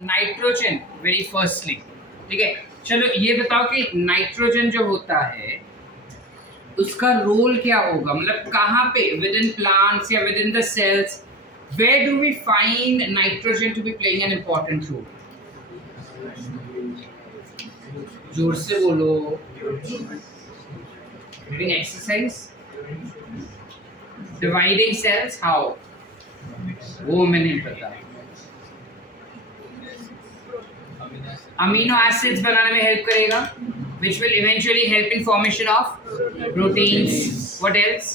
Nitrogen very firstly, ठीक है। चलो ये बताओ कि नाइट्रोजन जो होता है उसका रोल क्या होगा, मतलब कहाँ पे विद इन प्लांट्स या within the cells, where do we find nitrogen to be playing an important role? जोर से बोलो। During exercise, dividing cells, how? वो मैंने नहीं पता। अमीनो एसिड्स बनाने में हेल्प करेगा, which will eventually help in formation of proteins. What else?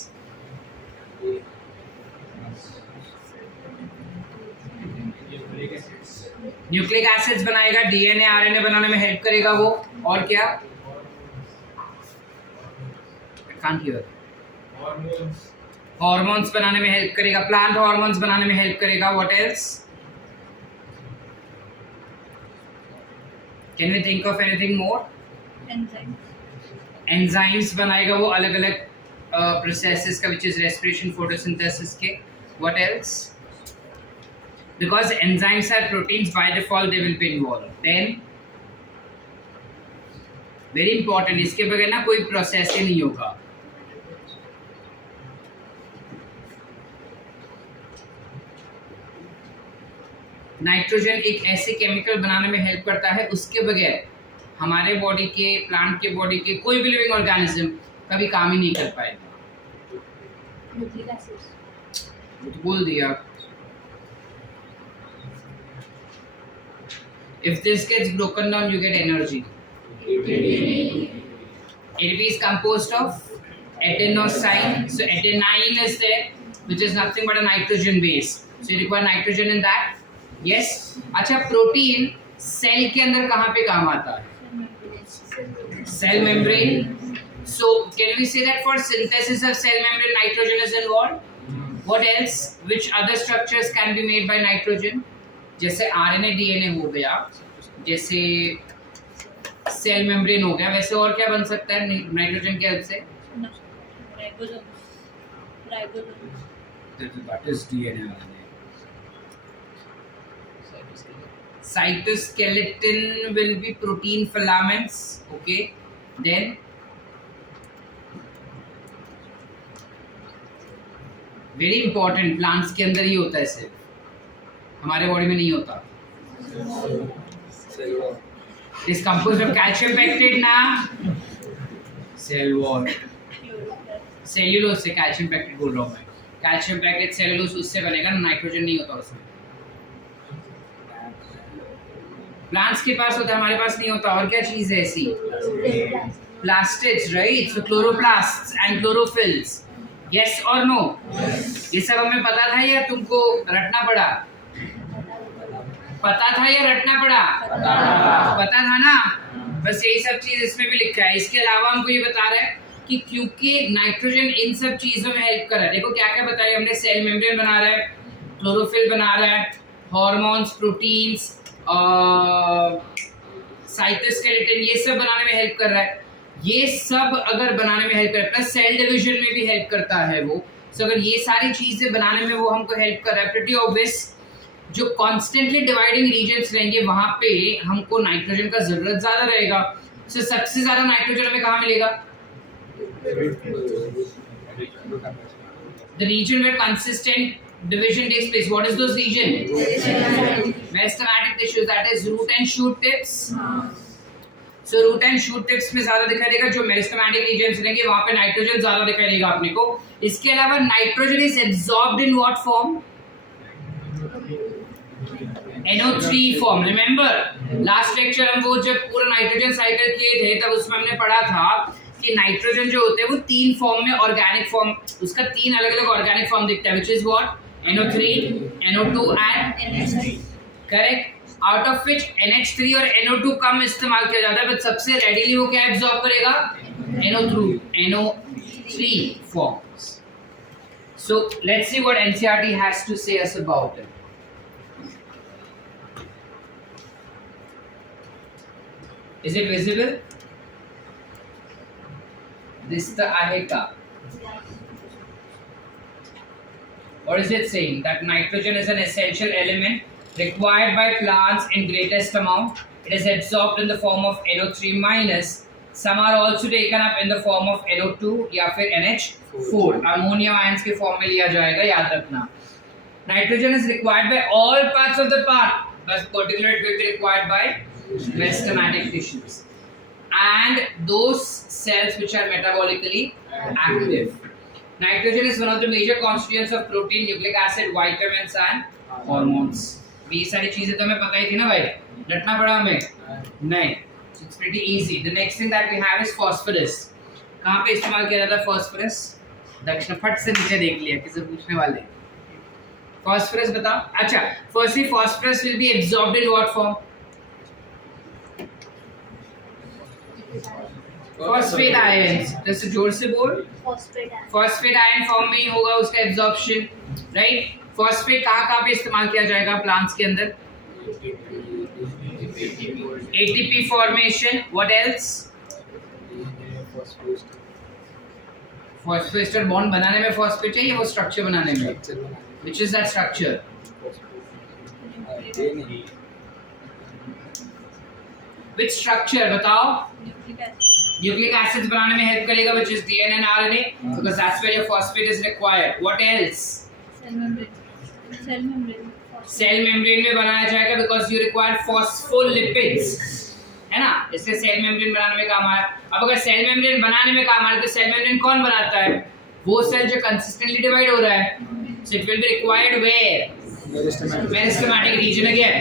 Nucleic acids बनाएगा, डीएनए आरएनए बनाने में हेल्प करेगा वो। और क्या? हार्मोन्स बनाने में हेल्प करेगा, प्लांट हार्मोन्स बनाने में हेल्प करेगा। What else? Can we think of anything more? Enzymes बनाएगा वो, अलग अलग प्रोसेसेस का, विच इज रेस्पिरेशन, फोटोसिंथेसिस के। What else? Because enzymes are proteins, by default they will be involved. Then very important, इसके बगैर ना कोई प्रोसेस ही नहीं होगा। नाइट्रोजन एक ऐसे केमिकल बनाने में हेल्प करता है, उसके बगैर हमारे बॉडी के, प्लांट के बॉडी के कोई भी लिविंग ऑर्गेनिज्म कभी काम ही नहीं कर पाएगा। तो बोल दिया। If this gets broken down, you get energy. ATP is composed of adenosine. So adenine is there, which is nothing but a nitrogen base. So you require nitrogen in that. Yes. अच्छा, protein cell के अंदर कहाँ पे काम आता है? Cell membrane. So can we say that for synthesis of cell membrane, nitrogen is involved? What else? Which other structures can be made by nitrogen? जैसे RNA DNA हो गया, जैसे सेल मेम्ब्रेन हो गया, वैसे और क्या बन सकता है नाइट्रोजन के हेल्प से? That is DNA. Cytoskeleton will be protein filaments. Okay, then very important, plants के अंदर ही होता है सिर्फ, हमारे बॉडी में नहीं होता। Is composed of calcium pectate ना, सेल वॉल, सेल्यूलोज से कैल्शियम पेक्टेट बोल रहा हूँ मैं। कैल्शियम पेक्टेट सेल्यूलोज उससे बनेगा ना, नाइट्रोजन नहीं होता उसमें। प्लांट्स के पास होता है, हमारे पास नहीं होता। और क्या चीज है ऐसी? Plastids, right? So chloroplasts and chlorophylls. Yes और नो? ये सब हमें पता था या तुमको रटना पड़ा? पता था या रटना पड़ा? पता था ना। बस यही सब चीज इसमें भी लिखा है। इसके अलावा हमको ये बता रहा है कि क्योंकि नाइट्रोजन इन सब चीजों में हेल्प कर रहा है। देखो क्या क्या बताया हमने, सेल मेम्ब्रेन बना रहा है, क्लोरोफिल बना रहा है, हार्मोन्स, प्रोटीन्स, साइटोस्केलेटन, ये सब बनाने में हेल्प कर रहा है। ये सब अगर बनाने में हेल्प करता है, सेल डिवीजन में भी हेल्प करता है वो। सो अगर ये सारी चीजें बनाने में वो हमको हेल्प कर रहा है, प्रीटी ऑब्वियस जो कॉन्स्टेंटली डिवाइडिंग रीजन्स रहेंगे वहां पे हमको नाइट्रोजन का जरूरत ज्यादा रहेगा। सो सबसे ज्यादा नाइट्रोजन हमें कहाँ मिलेगा? The region where consistent division takes place. What is those region? Meristematic tissues, that is root and shoot tips. So root and shoot tips में ज्यादा दिखाई देगा, जो मेरिस्टेमेटिक रीजन्स रहेंगे वहां पे नाइट्रोजन ज्यादा दिखाई देगा अपने को। इसके अलावा nitrogen is absorbed in what form? NO3 form. Remember last lecture हम वो जब पूरा नाइट्रोजन साइकिल किए थे तब उसमें हमने पढ़ा था कि नाइट्रोजन जो होते हैं वो तीन फॉर्म में, ऑर्गेनिक फॉर्म, उसका तीन अलग अलग ऑर्गेनिक फॉर्म दिखता है, which is what? NO3, NO2 and NH3। Correct. Out of which NH3 और NO2 कम इस्तेमाल किया जाता है, बट सबसे रेडिली वो क्या एब्सॉर्ब करेगा? NO3 forms. So let's see what NCERT has to say us about it. Is it visible? दिसता आहे का? What is it saying? That nitrogen is an essential element required by plants in greatest amount. It is absorbed in the form of NO3 minus. Some are also taken up in the form of NO2 या फिर NH4. Ammonium ions के form में लिया जाएगा, याद रखना. Nitrogen is required by all parts of the plant, but particularly it will be required by meristematic tissues and those cells which are metabolically active. Nitrogen is one of the major constituents of protein, nucleic acid, vitamins and hormones. ये सारी चीजें तो हमें पता ही थी ना भाई, रटना पड़ा हमें नहीं. It's pretty easy. The next thing that we have is phosphorus. कहाँ पे इस्तेमाल किया जाता है phosphorus? दक्षिण फट से नीचे देख लिया, किसे पूछने वाले. Phosphorus बताओ. अच्छा, firstly phosphorus will be absorbed in what form? Phosphate ions. जैसे जोर से बोल. Phosphate ion form में ही होगा उसका absorption, right? Phosphate कहाँ पे इस्तेमाल किया जाएगा प्लांट्स के अंदर? ATP formation. What else? Phosphoester bond बनाने में phosphate चाहिए, वो structure बनाने में. Which is that structure? Which structure बताओ? Nucleic acids बनाने में help करेगा, which is DNA and RNA, because that's where your phosphate is required. What else? Cell membrane में बनाया जाएगा because you require phospholipids, है ना? इसलिए cell membrane बनाने में काम आया. अब अगर cell membrane बनाने में काम आ रहा है तो cell membrane कौन बनाता है? वो cell जो consistently divide हो रहा है. So it will be required where? Meristematic region again.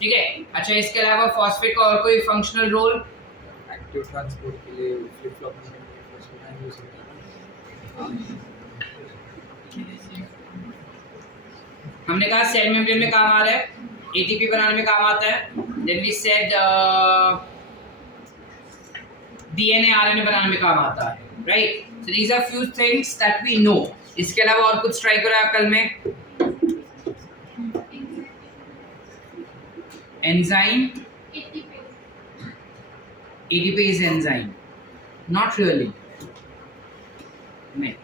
ठीक है. अच्छा, इसके अलावा phosphate का और कोई functional role? एक्टिव ट्रांसपोर्ट के लिए फ्लिप फ्लॉप में यूज होता है. हमने कहा सेल मेम्ब्रेन में काम आ रहा है, एटीपी बनाने में काम आता है. Then we said DNA RNA बनाने में काम आता है, right? So these are few things that we know. इसके अलावा और कुछ ट्राई करो कल में. Enzyme. ATP is enzyme. Not really. नहीं.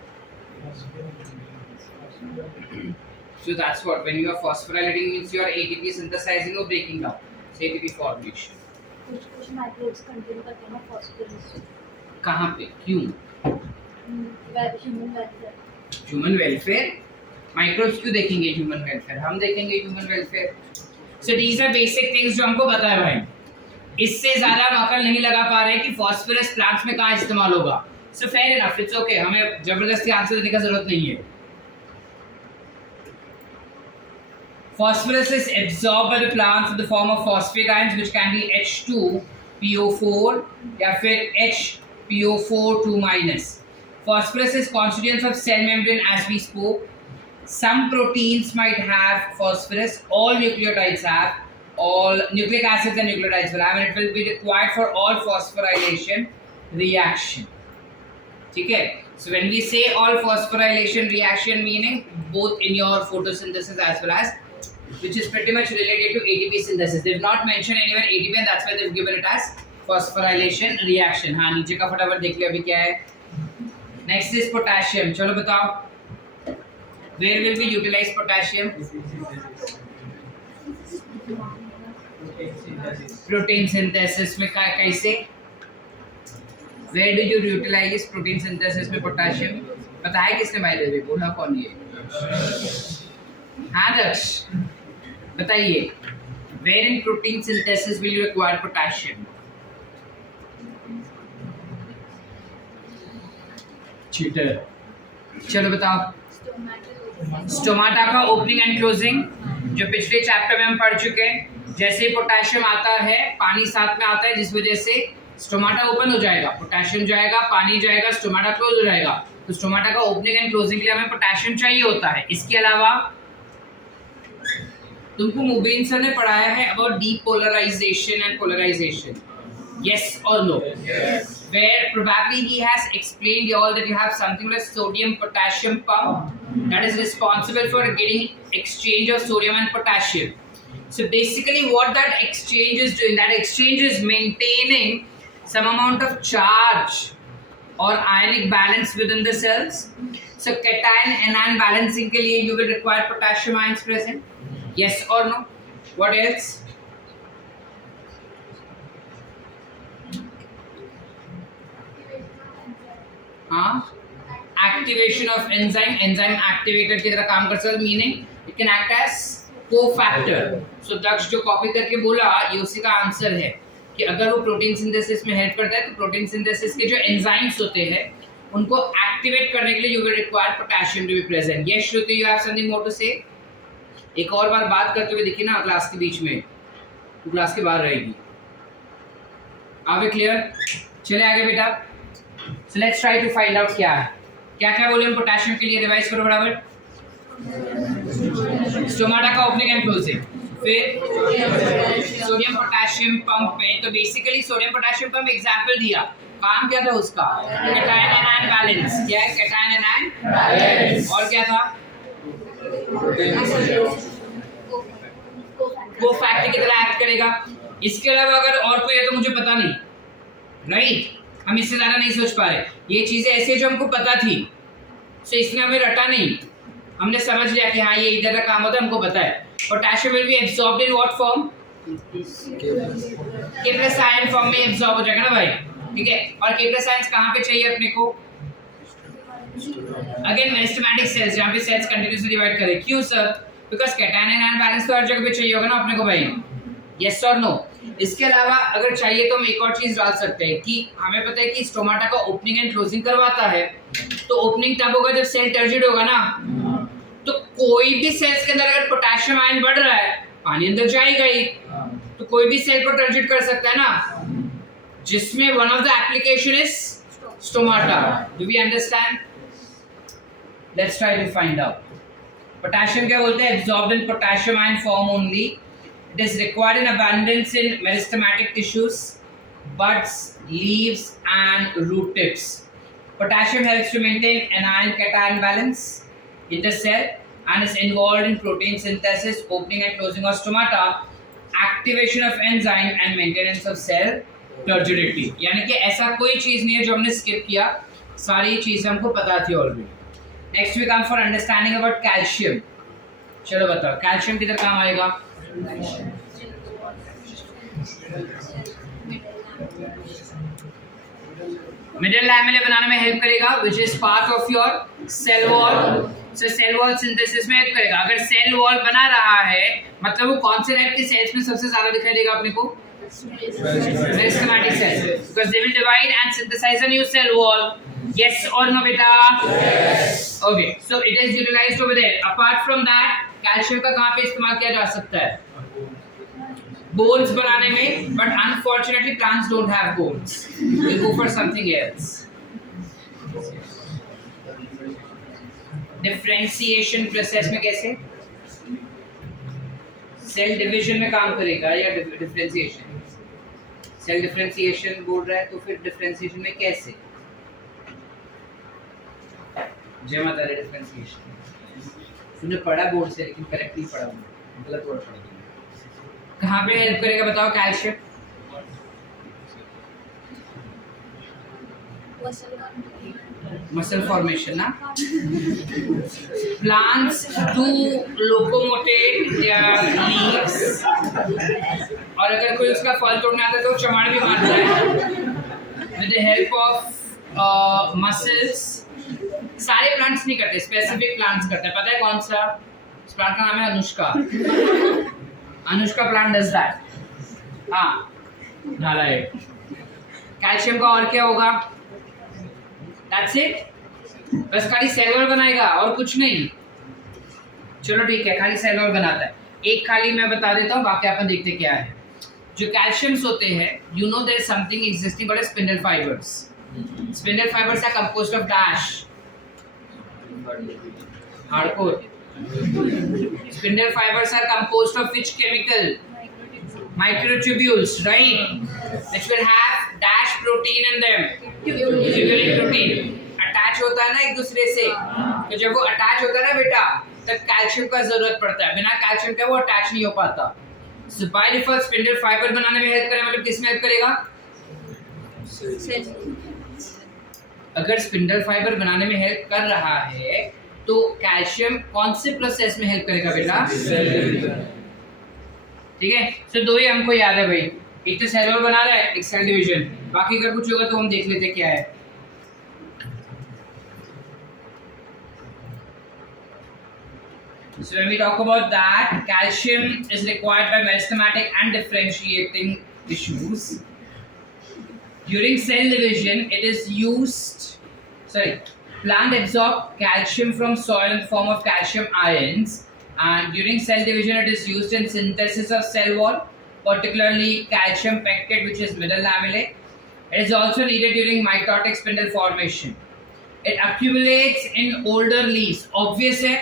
So that's what, when you are phosphorylating means you are ATP synthesizing or breaking down. So ATP formation. कुछ microbes contain करते हैं ना फॉस्फोरस. कहाँ पे? क्यों? Human welfare. Human welfare. Microbes क्यों देखेंगे ह्यूमन वेलफेयर? हम देखेंगे human welfare. So these are basic things जो हमको पता है भाई. इससे ज़्यादा हम अकल नहीं लगा पा रहे कि फॉस्फोरस प्लांट्स में कहाँ इस्तेमाल होगा. So fair enough, it's okay. हमें जबरदस्ती आंसर देने की जरूरत नहीं है. Phosphorus is absorbed by the plants in the form of phosphate ions, which can be H2PO4 या फिर HPO4 2-. Phosphorus is constituents of cell membrane as we spoke. Some proteins might have phosphorus. All nucleotides have. All nucleic acids and nucleotides will have, and it will be required for all phosphorylation reaction. ठीक है? So when we say all phosphorylation reaction, meaning both in your photosynthesis as well as, which is pretty much related to ATP synthesis. They've not mentioned anywhere ATP, and that's why they've given it as phosphorylation reaction. हाँ, नीचे का फटाफट देख लिया अभी क्या है. Next is potassium. चलो बताओ. Where will we utilize potassium? Protein synthesis में कैसे? Where do you utilize protein synthesis में potassium? पता है किसने भाई देवी बोला कौन ये? हाँ दक्ष, बताइए. Where in protein synthesis will you require potassium? Cheater. चलो बताओ. स्टोमाटा का ओपनिंग एंड क्लोजिंग जो पिछले चैप्टर में हम पढ़ चुके हैं. जैसे ही पोटेशियम आता है, पानी साथ में आता है, जिस वजह से स्टोमाटा ओपन हो जाएगा. पोटेशियम जाएगा, पानी जाएगा, स्टोमाटा क्लोज हो जाएगा. तो स्टोमाटा का ओपनिंग एंड क्लोजिंग के लिए हमें पोटेशियम चाहिए होता है. इसके अलावा तुमको मुबीन सर ने पढ़ाया है about depolarization and polarization. Yes or no? Yes. Where probably he has explained you all that you have something like sodium potassium pump that is responsible for getting exchange of sodium and potassium. So basically what that exchange is doing, that exchange is maintaining some amount of charge or ionic balance within the cells. So cation anion balancing के लिए you will require potassium ions present. Yes or no? What else? हाँ, activation of enzyme, enzyme activator की तरह काम कर सकता है, meaning it can act as cofactor. So Daksh जो कॉपी करके बोला ये उसी का आंसर है कि अगर वो प्रोटीन सिंथेसिस में हेल्प करता है तो प्रोटीन सिंथेसिस के जो एंजाइम्स होते हैं उनको एक्टिवेट करने के लिए you will require potassium to be present. Yes Shruti, you have something more to say? एक और बार बात करते हुए दिखी ना क्लास के बीच में, तो क्लास के बाहर रहेगी। Are we clear? चले आगे बेटा। So let's try to find out क्या है, क्या क्या बोले हम पोटेशियम के लिए, रिवाइज करो बराबर। स्टोमाटा का ओपनिंग एंड क्लोजिंग, फिर सोडियम पोटेशियम पंप में, तो basically sodium potassium pump example दिया, काम क्या था उसका? Cation anion balance. क्या है? Cation anion balance. और क्या था? वो फैक्टर की तरह एक्ट करेगा। इसके अलावा अगर और कोई है तो मुझे पता नहीं, राइट? हम इससे ज्यादा नहीं सोच पा रहे, ये चीजें ऐसी जो हमको पता थी, सो इसने हमें रटा नहीं, हमने समझ लिया कि हाँ ये इधर का काम होता है, हमको पता है। Potassium will be absorbed in what form? K+ ion form में एब्सॉर्ब हो जाएगा ना भाई, ठीक है। और K+ आयंस कहाँ पे चाहिए अपने को? अगेन मेरिस्टेमेटिक सेल्स, जहाँ पे सेल्स कंटिन्यूअसली डिवाइड करें। क्यों sir? Because cation anion balance तो हर जगह पे चाहिए होगा ना अपने को भाई, यस और नो? इसके अलावा अगर चाहिए तो हम एक और चीज डाल सकते हैं कि हमें पता है कि स्टोमाटा का ओपनिंग एंड क्लोजिंग करवाता है, तो ओपनिंग तब होगा जब सेल टर्जिड होगा ना, तो कोई भी सेल्स के अंदर अगर पोटेशियम आयन बढ़ रहा है पानी अंदर जाएगा ही, तो कोई भी सेल को टर्जिड कर सकता है ना, जिसमें one of the application is stomata. Do we understand? Let's try to find out. Potassium क्या बोलते हैं? Absorbed in potassium ion form only. It is required in abundance in meristematic tissues, buds, leaves and root tips. Potassium helps to maintain anion-cation balance in the cell and is involved in protein synthesis, opening and closing of stomata, activation of enzyme and maintenance of cell turgidity. यानी कि ऐसा कोई चीज़ नहीं है जो हमने skip किया, सारी चीज़ें हमको पता थी already. Next we come for understanding about calcium. चलो बताओ calcium किधर काम आएगा? मिडल लैमेला बनाने में हेल्प करेगा, which is part of your cell wall. So cell wall synthesis में हेल्प करेगा। अगर सेल वॉल बना रहा है मतलब वो कौन से टाइप के सेल्स में सबसे ज्यादा दिखाई देगा अपने को? Meristematic cells, because they will divide and synthesise a new cell wall. Yes और नो बेटा? Okay, so it is utilised over there. Apart from that calcium का कहाँ पे इस्तेमाल किया जा सकता है? बोन्स बनाने में, but unfortunately plants don't have bones, we go for something else. Differentiation process में कैसे? सेल डिवीजन में काम करेगा या डिफरेंशिएशन? सेल डिफरेंशिएशन बोल रहा है तो फिर डिफरेंशिएशन में कैसे? जय माता दी। डिफरेंशिएशन तुमने पढ़ा बोर्ड से लेकिन करेक्ट नहीं पढ़ा, गलत वर्ड पढ़ा। कहाँ पे हेल्प करेगा बताओ कैल्शियम? मसल फॉर्मेशन ना। प्लांट्स डू लोकोमोटेट देयर लीव्स, और अगर कोई उसका फल तोड़ने आता है तो चमाड़ भी मारता है with the help of muscles. सारे प्लांट्स नहीं करते, स्पेसिफिक प्लांट्स करते हैं। पता है कौन सा? इस प्लांट का नाम है Anushka. Anushka plant does that. हाँ, डाला है। कैल्शियम का और क्या होगा? दैट्स इट, बस खाली सेल वॉल बनाएगा और कुछ नहीं। चलो ठीक है, खाली सेल वॉल बनाता है। एक खाली मैं बता देता हूँ, बाकी अपन देखते क्या है। जो कैल्शियम्स होते हैं, you know there is something existing called spindle fibres. Spindle fibres are composed of dash hardcore. Spindle fibers are composed of which chemical? Microtubules, right? Which will have dash protein in them. Tubulin protein. Attach होता है ना एक दूसरे से, तो जब वो attach होता है ना बेटा, तब कैल्शियम का जरूरत पड़ता है। बिना कैल्शियम के वो अटैच नहीं हो पाता। So by default spindle fibre बनाने में हेल्प करेगा, मतलब किस में हेल्प करेगा? अगर स्पिंडल फाइबर बनाने में हेल्प कर रहा है तो कैल्शियम कौन से प्रोसेस में हेल्प करेगा बेटा? ठीक है, तो दो ही हमको याद है भाई, एक तो सेल वॉल बना रहा है, एक सेल डिवीजन। बाकी अगर कुछ होगा तो हम देख लेते क्या है। So when we talk about that, calcium is required by meristematic and differentiating tissues. During cell division, it is used. Plant absorb calcium from soil in the form of calcium ions, and during cell division, it is used in synthesis of cell wall, particularly calcium pectate, which is middle lamellae. It is also needed during mitotic spindle formation. It accumulates in older leaves. Obvious है,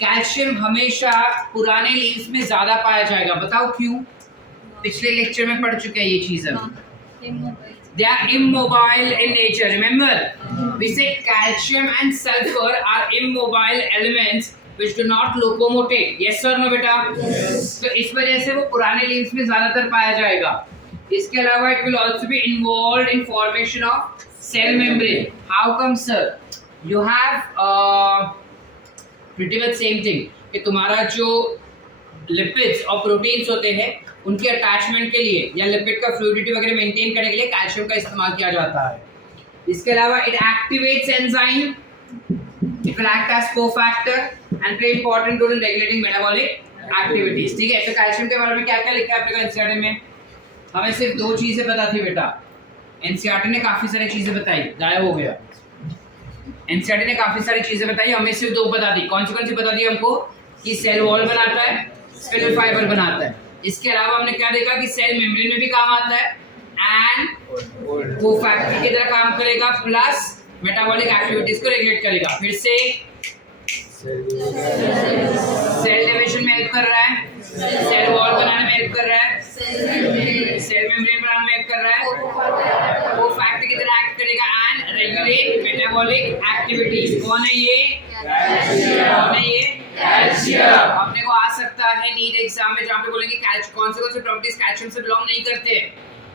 calcium हमेशा पुराने leaves में ज्यादा पाया जाएगा। बताओ क्यों? पिछले लेक्चर में पढ़ चुके हैं ये चीज हम। They are immobile in nature. Remember, we said calcium and sulfur are immobile elements which do not locomote. Yes or no, बेटा? Yes. तो इस वजह से वो पुराने लीव्स में ज्यादातर पाया जाएगा। इसके अलावा it will also be involved in formation of cell membrane. How come, sir? You have pretty much same thing कि तुम्हारा जो लिपिड्स और प्रोटीन्स होते हैं उनके अटैचमेंट के लिए या लिपिड का फ्लूइडिटी वगैरह मेंटेन करने के लिए कैल्शियम का इस्तेमाल किया जाता है। इसके अलावा it activates enzyme, it will act as cofactor and play important role in regulating metabolic activities. ठीक है, तो कैल्शियम के बारे में क्या क्या लिखा है आपके एनसीईआरटी में? हमें सिर्फ दो चीजें पता थी बेटा, एनसीईआरटी ने काफी सारी चीजें बताई, गायब हो गया। एनसीईआरटी ने काफी सारी चीजें बताई, हमें सिर्फ दो बता दी। कौन सी बता दी हमको? कि सेल वॉल बनाता है, स्पिंडल फाइबर बनाता है। इसके अलावा हमने क्या देखा कि सेल मेम्ब्रेन में भी काम आता है एंड कोफैक्टर की तरह काम करेगा, प्लस मेटाबॉलिक एक्टिविटीज को रेगुलेट करेगा। फिर से सेल डिवीजन में हेल्प कर रहा है, सेल वॉल बनाने में हेल्प कर रहा है, सेल मेम्ब्रेन बनाने में हेल्प कर रहा है, कोफैक्टर की तरह एक्ट करेगा एंड रेगुलेट मेटाबॉलिक एक्टिविटीज। कौन है ये? कौन है ये? कैल्शियम। अपने को आ सकता है नीट एग्जाम में जहाँ पे बोलेंगे कौन से प्रॉपर्टीज कैल्शियम से बिलोंग नहीं करते,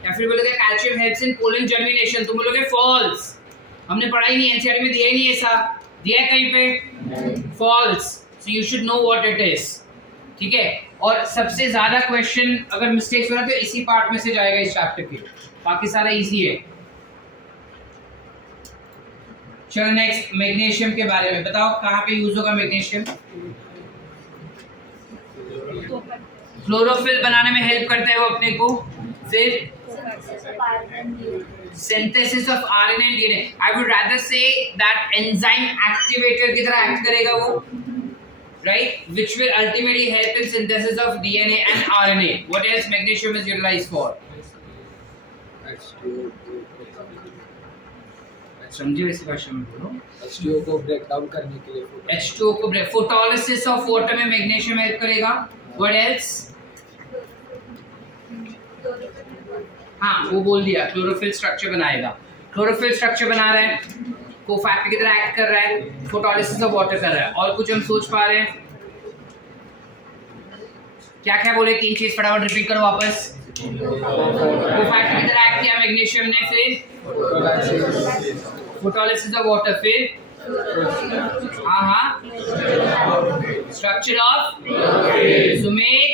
या फिर बोलेंगे calcium helps in pollen germination, तुम बोलोगे फॉल्स, हमने पढ़ा ही नहीं, एनसीईआरटी में दिया ही नहीं, ऐसा दिया है कहीं पे? False. So you should know what it is. ठीक है, और सबसे ज्यादा क्वेश्चन अगर मिस्टेक्स हो रहा तो इसी पार्ट में से जाएगा इस चैप्टर के, बाकी सारा इजी है। चलो नेक्स्ट, मैग्नीशियम के बारे में बताओ, कहाँ पे यूज होगा मैग्नीशियम? क्लोरोफिल बनाने में हेल्प करता है वो अपने को। फिर synthesis of RNA and DNA. I would rather say that enzyme activator की तरह एक्ट करेगा वो, right, which will ultimately help in synthesis of DNA and RNA. What else magnesium is utilised for? समझिए वैसे भाषा में बोलो। H2O को ब्रेक डाउन करने के लिए, H2O को ब्रेक, फोटोलिसिस ऑफ वाटर में मैग्नीशियम हेल्प करेगा। What else? हाँ, वो बोल दिया, क्लोरोफिल स्ट्रक्चर बनाएगा। क्लोरोफिल स्ट्रक्चर बना रहा है, कोफैक्टर की तरह एक्ट कर रहा है, फोटोलिसिस ऑफ वाटर कर रहा है। और कुछ हम सोच पा रहे हैं? क्या क्या बोले? तीन चीज फटाफट रिपीट करो वापस। कोफैक्टर की तरह एक्ट किया मैग्नीशियम ने, फिर फोटोलिसिस ऑफ वाटर, फिर हाँ स्ट्रक्चर ऑफ। सुमित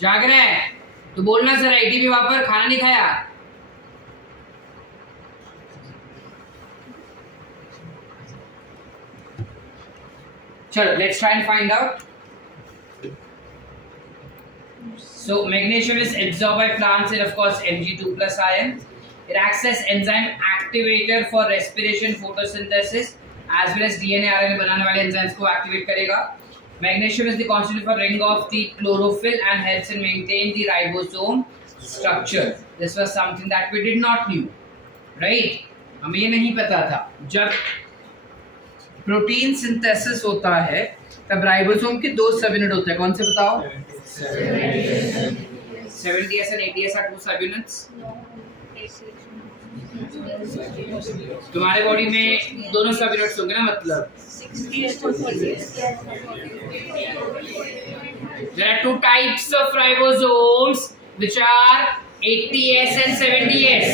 जाग रहा है तो बोलना सर, आईटीबी वापर, खाना नहीं खाया? चलो let's try and find out. So magnesium is absorbed by plants and of course Mg2+ ion. It acts as enzyme activator for respiration, photosynthesis as well as DNA RNA बनाने वाले enzymes को activate करेगा। Magnesium is the constituent for ring of the chlorophyll and helps in maintain the ribosome structure. This was something that we did not knew, right? हमें ये नहीं पता था। जब प्रोटीन सिंथेसिस होता है तब राइबोसोम के दो सब यूनिट होते हैं, कौन से बताओ? 70S and 80S are two subunits. तुम्हारे बॉडी में दोनों सब यूनिट्स होंगे ना, मतलब there are two types of ribosomes which are 80S and 70S.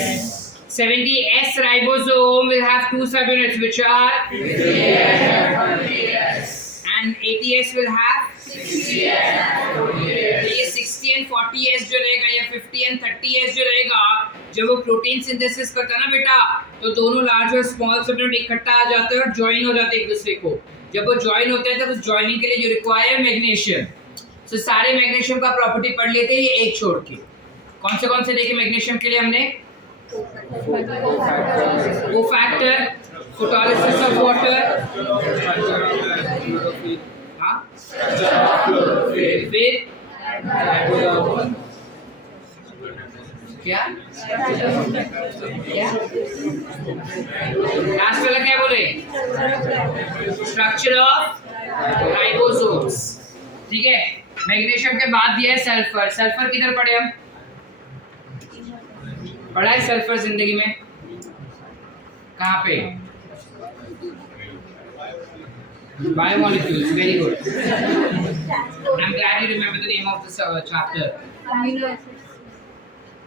70S ribosome will have two subunits which are and 80S will have ये 60 and 40S जो रहेगा या 50 एंड 30S जो रहेगा, जब वो प्रोटीन सिंथेसिस करता है ना बेटा, तो दोनों लार्ज और स्मॉल सबनेट इकट्ठा आ जाते हैं और ज्वाइन हो जाते हैं एक दूसरे को। जब वो ज्वाइन होते हैं तब उस ज्वाइनिंग के लिए जो रिक्वायर मैग्नीशियम, तो सारे मैग्नीशियम का प्रॉपर्टी पढ़ लेते हैं ये एक छोड़ के। कौन से देखे मैग्नीशियम के लिए हमने? कोफैक्टर, फोटोलिसिस ऑफ वाटर, हाँ, फिर क्या लास्ट वाला क्या बोले? Structure of ribosomes. ठीक है, मैग्नीशियम के बाद दिया है सल्फर। सल्फर किधर पढ़े हम? पढ़ा है सल्फर जिंदगी में कहाँ पे? Biomolecules, very good. I'm glad you remember the name of this chapter.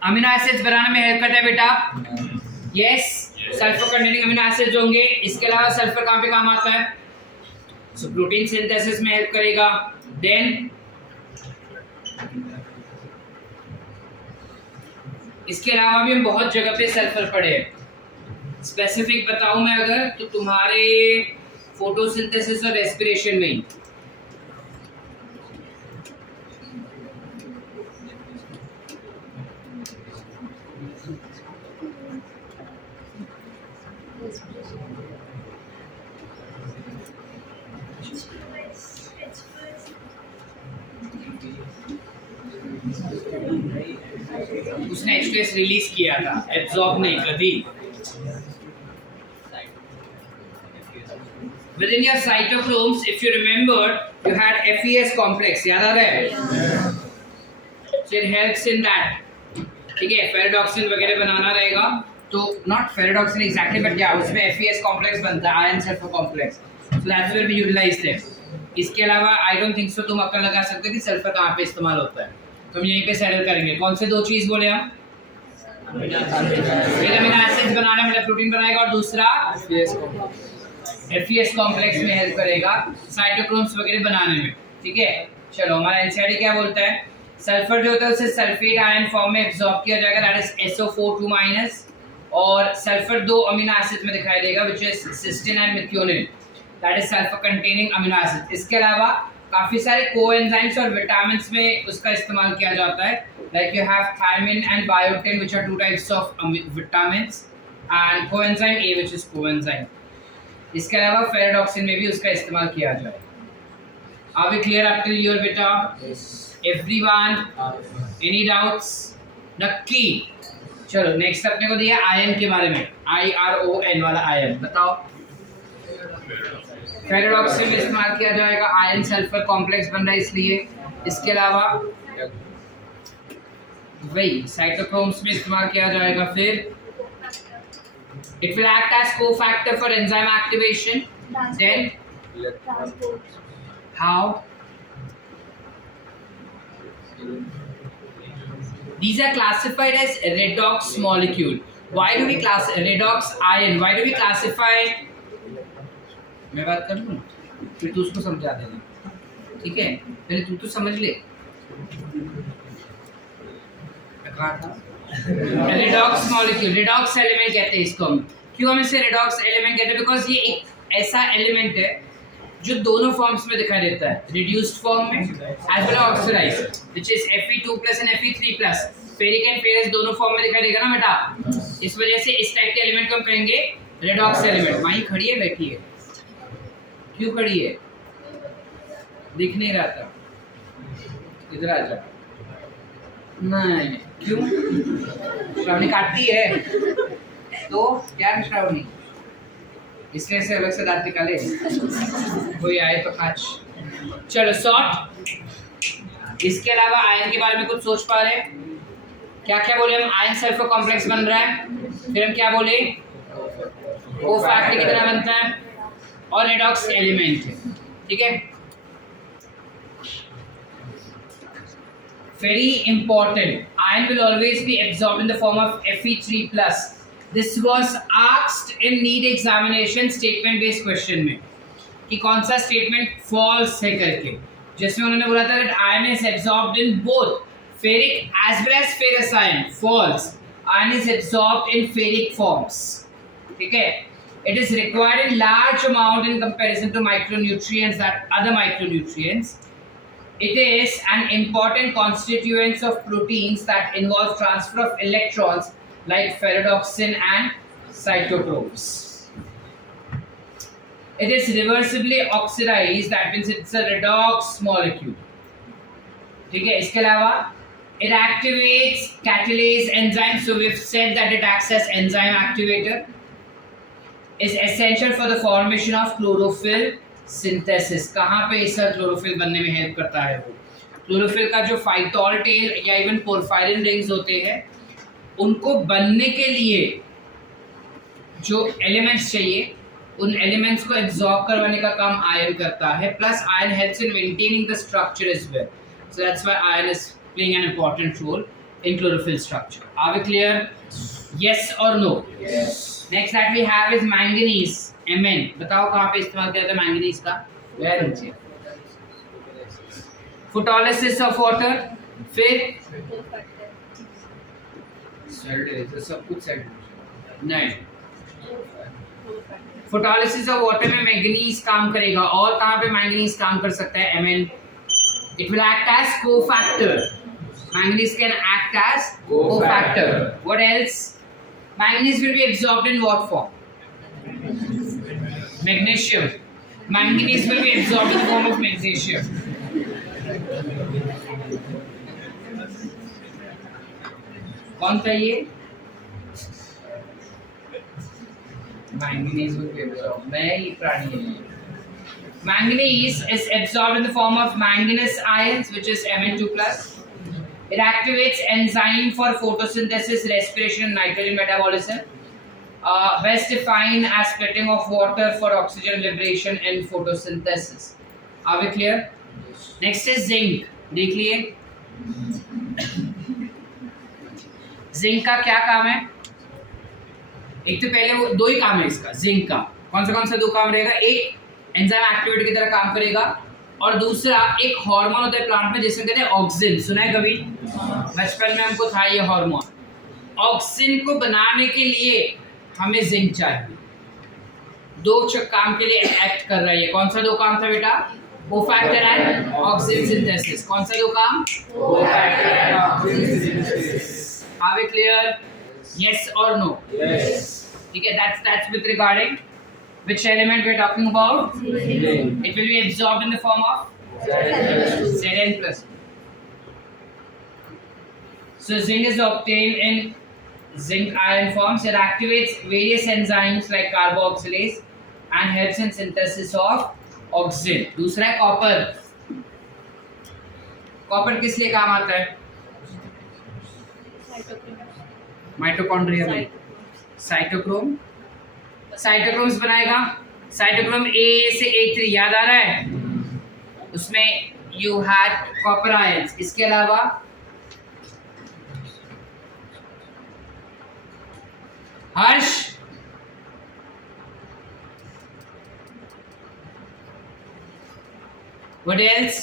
Amino acids बनाने में हेल्प करता है बेटा। Yes, sulphur containing amino acids होंगे। इसके अलावा सल्फर कहाँ पे काम आता है? सो प्रोटीन सिंथेसिस में हेल्प करेगा। देन इसके अलावा भी हम बहुत जगह पे सल्फर पढ़े हैं। स्पेसिफिक बताऊं मैं अगर, तो तुम्हारे फोटोसिंथेसिस और रेस्पिरेशन में ही। उसने एक्सप्रेस रिलीज किया था, एब्जॉर्ब नहीं कभी। Within your cytochromes, if you remember, you had FES complex. याद आ रहा है? So it helps in that. ठीक है, फेराडॉक्सिन वगैरह बनाना रहेगा, तो not फेराडॉक्सिन exactly, but yeah, उसमें FES complex बनता है, iron sulfur complex. So that's where we utilize them. इसके अलावा I don't think so तुम अक्ल लगा सकते कि सल्फर कहाँ पे इस्तेमाल होता है। तो हम यहीं पे सेटल करेंगे। कौन से दो चीज बोले हम? अमीनो एसिड्स बनाना मतलब प्रोटीन बनाएगा, और दूसरा FES कॉम्प्लेक्स में हेल्प करेगा साइटोक्रोम्स वगैरह बनाने में। ठीक है, चलो हमारा एनसीईआरटी क्या बोलता है? सल्फर जो होता है उसे सल्फेट आयन फॉर्म में एब्जॉर्ब किया जाएगा, दैट इज SO4 2-, और सल्फर दो अमीनो एसिड्स में दिखाई देगा, which is cysteine and methionine, that is sulphur containing amino acid. इसके अलावा काफी सारे कोएंजाइम्स और विटामिन्स में उसका इस्तेमाल किया जाता है, like you have thiamine and biotin, which are two types of vitamins, and coenzyme A which is coenzyme. इसके अलावा फेराडॉक्सिन में भी उसका इस्तेमाल किया जाए। Are we clear up till here बेटा? Everyone, any doubts? नक्की। चलो नेक्स्ट अपने को दिया आयन के बारे में, IRON वाला आयन। बताओ, फेराडॉक्सिन में इस्तेमाल किया जाएगा, आयन सल्फर कॉम्प्लेक्स बन रहा है इसलिए। इसके अलावा वही साइटोक्रोम्स में इस्तेमाल किया जाएगा। फिर it will act as cofactor for enzyme activation. Then how? These are classified as redox molecule. Why do we redox ion? Why do we classify? मैं बात कर लूँ, फिर तू उसको समझा देना। ठीक है, पहले तू समझ ले। रेडॉक्स मॉलिक्यूल, रेडॉक्स एलिमेंट कहते हैं इसको हम। क्यों हम इसे रेडॉक्स एलिमेंट कहते हैं? बिकॉज ये एक ऐसा एलिमेंट है जो दोनों फॉर्म्स में दिखाई देता है, रिड्यूस्ड फॉर्म में as well as oxidised, which is Fe2+ and Fe3+। Ferric and ferrous दोनों फॉर्म में दिखाई देगा ना बेटा। इस वजह से इस टाइप के एलिमेंट को हम कहेंगे रेडॉक्स एलिमेंट। वहीं खड़ी है, बैठी है, क्यों खड़ी है? दिख नहीं रहा था, इधर आ जा। नहीं, क्यों? श्रावणी काटती है तो क्या है श्रावणी? इसलिए से अलग से दांत निकाले, कोई आए तो आज। चलो शॉर्ट। इसके अलावा आयन के बारे में कुछ सोच पा रहे हैं? क्या क्या बोले हम? आयन सल्फर कॉम्प्लेक्स बन रहा है। फिर हम क्या बोले? कोफैक्टर की तरह बनता है और रेडॉक्स एलिमेंट है। ठीक है, very important. Iron will always be absorbed in the form of Fe3+. This was asked in NEET examination statement based question में कि कौन सा statement false है करके। जिसमें उन्होंने बोला था that iron is absorbed in both ferric as well as ferrous iron. False. Iron is absorbed in ferric forms. ठीक है? It is required in large amount in comparison to micronutrients that other micronutrients. It is an important constituent of proteins that involve transfer of electrons like ferredoxin and cytochromes. It is reversibly oxidized, that means it's a redox molecule. ठीक है? इसके अलावा it activates catalase enzyme, so we've said that it acts as enzyme activator. Is essential for the formation of chlorophyll synthesis. कहाँ पे इसका chlorophyll बनने में help करता है वो? क्लोरोफिल का जो फाइटोल टेल या इवन पोरफायरिन रिंग्स होते हैं, उनको बनने के लिए जो एलिमेंट्स चाहिए, उन एलिमेंट्स को एब्जॉर्ब करवाने का काम आयरन करता है. Plus iron helps in maintaining the structure as well. So that's why iron is playing an important role in chlorophyll structure. Are we clear? Yes और no? Yes. Next that we have is manganese. Mn. बताओ कहाँ पे इस्तेमाल किया जाता है manganese का? Where नीचे. Photolysis of water. फिर सब कुछ सेट नहीं. फोटोलिसिस ऑफ वाटर में मैंगनीज काम करेगा. और कहाँ पे मैंगनीज काम कर सकता है? Mn. It will act as cofactor. Manganese can act as cofactor. What else? Manganese will be absorbed in what form? Magnesium. Manganese will be absorbed in the form of magnesium. कौन था ये? Manganese will be absorbed. नई प्राणी है. Manganese is absorbed in the form of manganese ions, which is Mn2 plus. It activates enzyme for photosynthesis, respiration, and nitrogen metabolism. Best defined as splitting of water for oxygen liberation and photosynthesis. Are we clear? Next is zinc. देख लिए. Zinc का क्या काम है? एक तो पहले वो दो ही काम है इसका. जिंक का कौन सा दो काम रहेगा? एक एंजाइम एक्टिवेटर की तरह काम करेगा, और दूसरा एक हार्मोन होता है प्लांट में जिसे कहते हैं ऑक्सिन. सुना है कभी? बचपन में हमको था ये हार्मोन. ऑक्सिन को बनाने के लिए हमें जिंक चाहिए. दो काम के लिए एक्ट कर रहा है. कौन सा दो काम था बेटा? Cofactor and auxin synthesis. कौन सा दो काम? Cofactor and auxin synthesis. Are we clear? Yes और नो? Yes. ठीक है. That's with regarding which element we're talking about. It will be absorbed in the form of Zn plus. So zinc is obtained in zinc ion forms. It activates various enzymes like carboxylase and helps in synthesis of oxygen. दूसरा है copper. Copper किस लिए काम आता है? Mitochondria में. Cytochrome. Cytochromes बनाएगा. Cytochrome A से A3 याद आ रहा है? उसमें यू हैड कॉपर आयंस. इसके अलावा हर्ष, what else?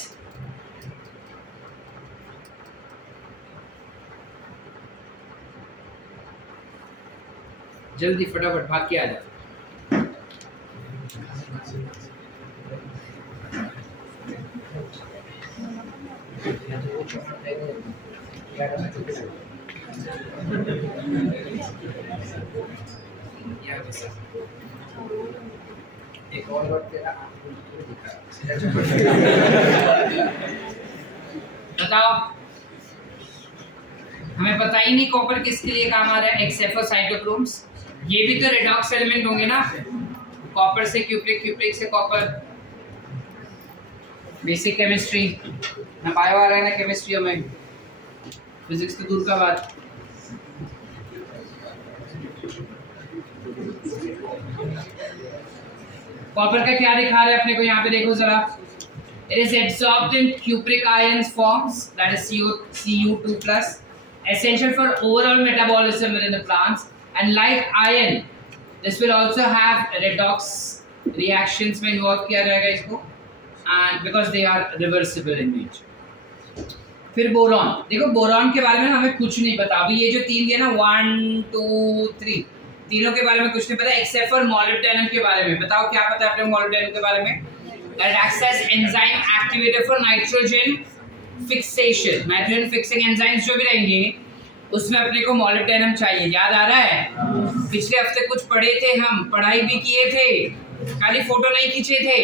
जल्दी फटाफट भाग के आ जा. एक और बात तेरा बताओ. हमें पता ही नहीं कॉपर किसके लिए काम आ रहा है एक्सेप्ट फॉर साइटोक्रोम्स. ये भी तो रेडॉक्स एलिमेंट होंगे ना. कॉपर से क्यूप्रिक, क्यूप्रिक से कॉपर. बेसिक केमिस्ट्री ना. बायो आ रहा है ना केमिस्ट्री में. फिजिक्स तो दूर का बात. कॉपर का क्या दिखा रहा है अपने को यहाँ पे? देखो जरा. It is absorbed in cupric ions forms, that is Cu2 plus, essential for overall metabolism within the plants. And like iron, this will also have redox reactions में involve किया जाएगा इसको. and because they are reversible in nature. फिर boron, देखो boron के बारे में हमें कुछ नहीं पता अभी, ये जो तीन दिया ना 1 2 3 तीनों के बारे में कुछ नहीं पता एक्सेप्ट फॉर मोलिब्डेनम के बारे में। बताओ क्या पता है अपने मोलिब्डेनम के बारे में? It acts as enzyme activator for nitrogen fixation. Nitrogen fixing enzymes जो भी रहेंगे उसमें अपने को मोलिब्डेनम चाहिए। याद आ रहा है? पिछले हफ्ते कुछ पढ़े थे, हम पढ़ाई भी किए थे, खाली फोटो नहीं खींचे थे।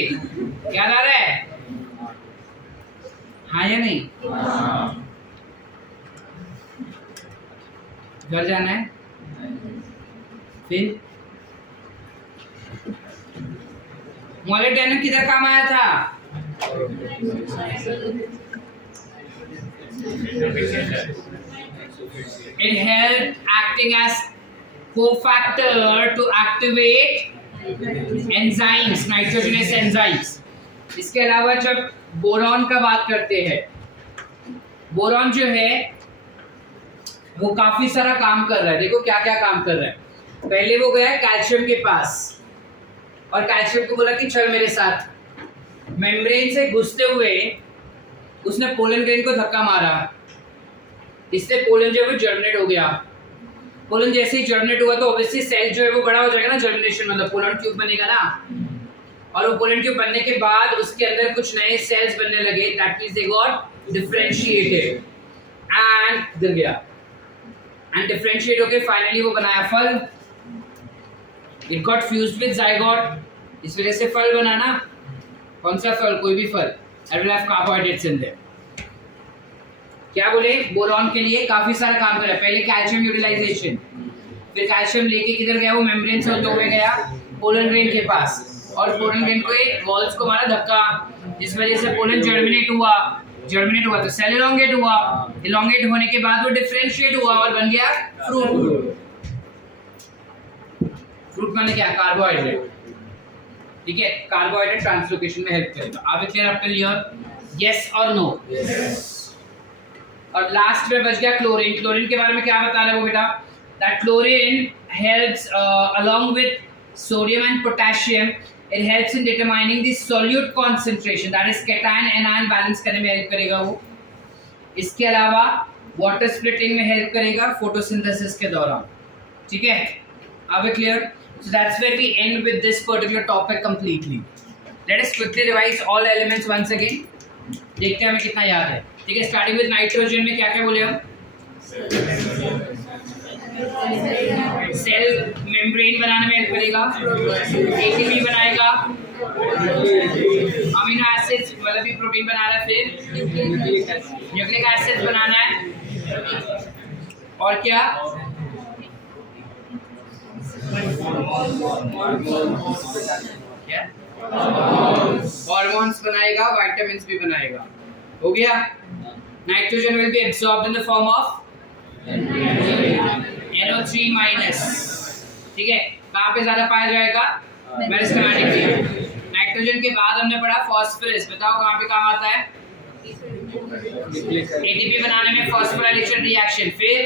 याद आ रहा है? हाँ या नहीं? घर जाना है फिर मोलिब्डेनम किधर काम आया था? It helped acting as cofactor to activate enzymes, nitrogenous enzymes. इसके अलावा जब बोरॉन का बात करते हैं, बोरॉन जो है वो काफी सारा काम कर रहा है। देखो क्या क्या काम कर रहा है। पहले वो गया कैल्शियम के पास और कैल्शियम को बोला कि चल मेरे साथ। मेम्ब्रेन से घुसते हुए उसने पोलन ग्रेन को धक्का मारा, इससे पोलन जो है वो जर्मिनेट हो गया। पोलन जैसे ही जर्मिनेट हुआ तो ऑब्वियसली सेल जो है वो बड़ा हो जाएगा ना, जर्मिनेशन मतलब पोलन ट्यूब बनेगा ना, और वो पोलन ट्यूब बनने के बाद उसके अंदर कुछ नए सेल्स बनने लगे, that means they got differentiated and गिर गया एंड डिफरेंशिएट होके फाइनली वो बनाया फल। It got fused with zygote, इस वजह से फल बना ना। कौन सा फल? कोई भी फल, it will have carbohydrates in their. क्या बोले? बोरॉन के लिए काफी सारा काम करा। पहले कैल्शियम यूटिलाइजेशन, फिर कैल्शियम लेके किधर गया? वो मेम्ब्रेन से होते हुए गया पोलन ग्रेन के पास, और पोलन ग्रेन को एक वॉल्स को मारा धक्का, जिस वजह से पोलन जर्मिनेट हुआ तो सेल इलोंगेट हुआ, इलोंगेट होने के बाद वो डिफरेंशिएट हुआ और बन गया फ्रूट। फ्रूट माने क्या? कार्बोहाइड्रेट। ठीक है, कार्बोहाइड्रेट ट्रांसलोकेशन में हेल्प करेगा। आप clear up till here? Yes और नो? और लास्ट में बच गया क्लोरीन। क्लोरीन के बारे में क्या बता रहे हो बेटा? That chlorine helps along with sodium and potassium, it helps in determining the solute concentration, that is cation anion balance करने में हेल्प करेगा वो। इसके अलावा वाटर स्प्लिटिंग में हेल्प करेगा फोटोसिंथेसिस के दौरान। ठीक है, are we clear? So that's where we end with this particular topic completely. Let us quickly revise all elements once again, देखते हैं हमें कितना याद है। ठीक है, स्टार्टिंग विद नाइट्रोजन में क्या क्या बोले हम? सेल मेम्ब्रेन बनाने में हेल्प करेगा, एटीपी बनाएगा, अमीनो एसिड्स मतलब भी प्रोटीन बना रहा है, फिर न्यूक्लिक एसिड्स बनाना है, और क्या? हॉर्मोन्स बनाएगा, विटामिन्स भी बनाएगा। हो गया? Nitrogen will be absorbed in the form of NO3 minus. ठीक है, कहाँ पे ज्यादा पाया जाएगा? मेरिस्टेमेटिक में। नाइट्रोजन के बाद हमने पढ़ा फास्फोरस, बताओ कहाँ पे काम आता है? एटीपी बनाने में फास्फोराइलेशन रिएक्शन, फिर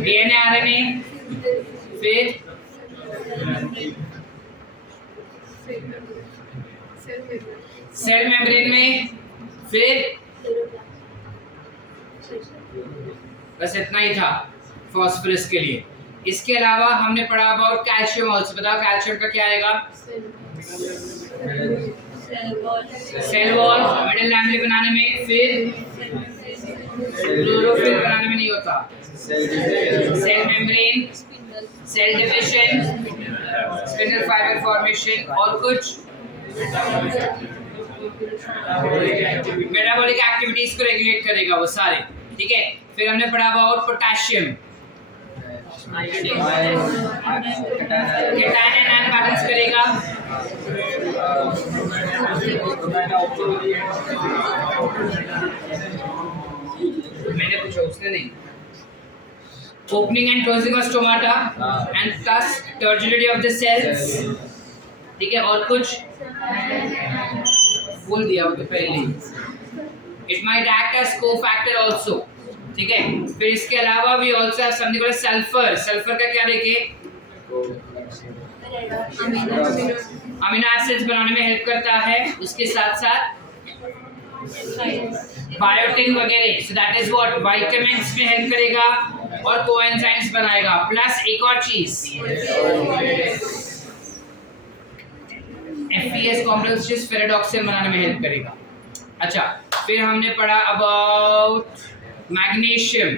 डीएनए आरएनए, फिर सेल मेम्ब्रेन में, फिर बस इतना ही था फास्फोरस के लिए। इसके अलावा हमने पढ़ा अबाउट कैल्शियम ऑल्सो, बताओ कैल्शियम का क्या आएगा? सेल वॉल मिडिल लैमेला बनाने में, फिर क्लोरोफिल बनाने में नहीं होता, cell membrane, cell division, spindle fibre formation, और कुछ मेटाबॉलिक एक्टिविटीज को रेगुलेट करेगा वो सारे। ठीक है, फिर हमने पढ़ा about potassium, cation anion balance करेगा, मैंने पूछा उसने नहीं। Opening and closing of stomata and thus turgidity of the cells. ठीक है, और कुछ बोल दिया वो तो पहले। It might act as cofactor also. ठीक है, फिर इसके अलावा भी also have something called sulphur. Sulphur का क्या देखे? अमीनो एसिड्स बनाने में हेल्प करता है, उसके साथ साथ बायोटिन वगैरह, so that is what vitamins में हेल्प करेगा और कोएंजाइम्स बनाएगा, प्लस एक और चीज FeS कॉम्प्लेक्स जिस फेरेडॉक्सिन बनाने में हेल्प करेगा। अच्छा, फिर हमने पढ़ा अबाउट मैग्नीशियम,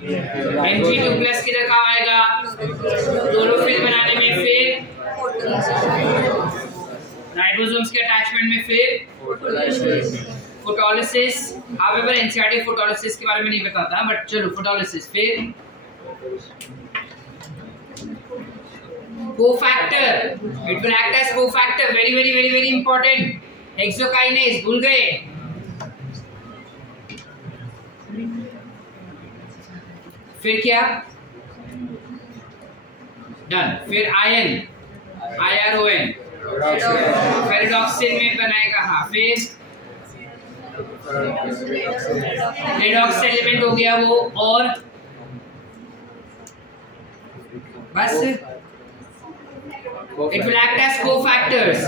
Mg2+ किधर काम आएगा, क्लोरोफिल बनाने में, फिर राइबोसोम्स के अटैचमेंट में, फिर फोटोलिसिस। हाउएवर एनसीईआरटी फोटोलिसिस के बारे में नहीं बताता, बट चलो फोटोलिसिस, फिर cofactor, it will act as cofactor, very very very very important, hexokinase, भूल गए। फिर क्या, डन। फिर आयन, IRON, फेरेडॉक्सिन में बनाएगा, हाँ। फिर रेडॉक्स एलिमेंट हो गया वो, और बस it will act as cofactors,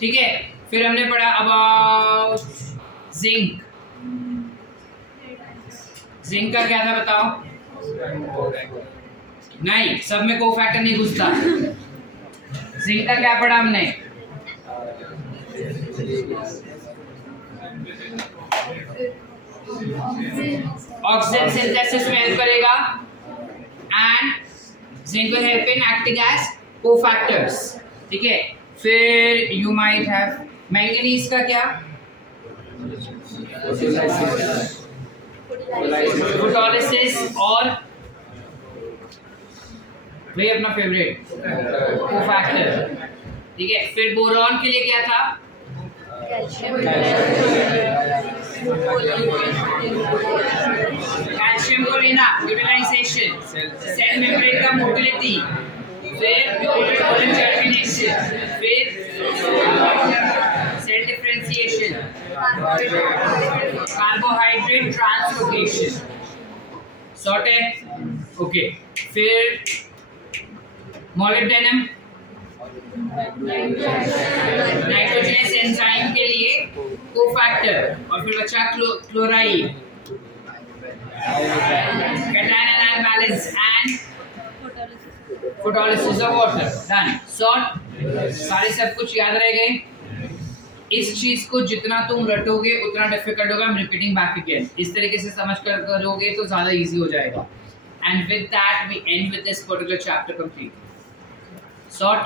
ठीक है। फिर हमने पढ़ा अबाउट जिंक, जिंक का क्या था बताओ, नहीं सब में कोफैक्टर नहीं घुसता। जिंक का क्या पढ़ा हमने, ऑक्सीजन सिंथेसिस में हेल्प करेगा, and zinc will help in acting as cofactors, ठीक है। फिर यू माइट हैव मैंगनीज का क्या, फोटोलिसिस, और वही अपना फेवरेट कोफैक्टर, ठीक है। फिर बोरॉन के लिए क्या था, कैल्शियम को लेना, यूटिलाइजेशन, सेल मेम्ब्रेन का मोबिलिटी, फिर जर्मिनेशन, फिर cell differentiation, carbohydrate translocation, sort है, ओके। फिर मॉलिब्डेनम, नाइट्रोजनस एंजाइम के लिए कोफैक्टर, और फिर बचा chloride, cation anion balance, and photolysis of water, done. Sort, सारे सब कुछ याद रह गए। इस चीज को जितना तुम रटोगे उतना डिफिकल्ट होगा। I am repeating back again, इस तरीके से समझ कर करोगे तो ज्यादा इजी हो जाएगा। And with that we end with this particular chapter complete. Sort,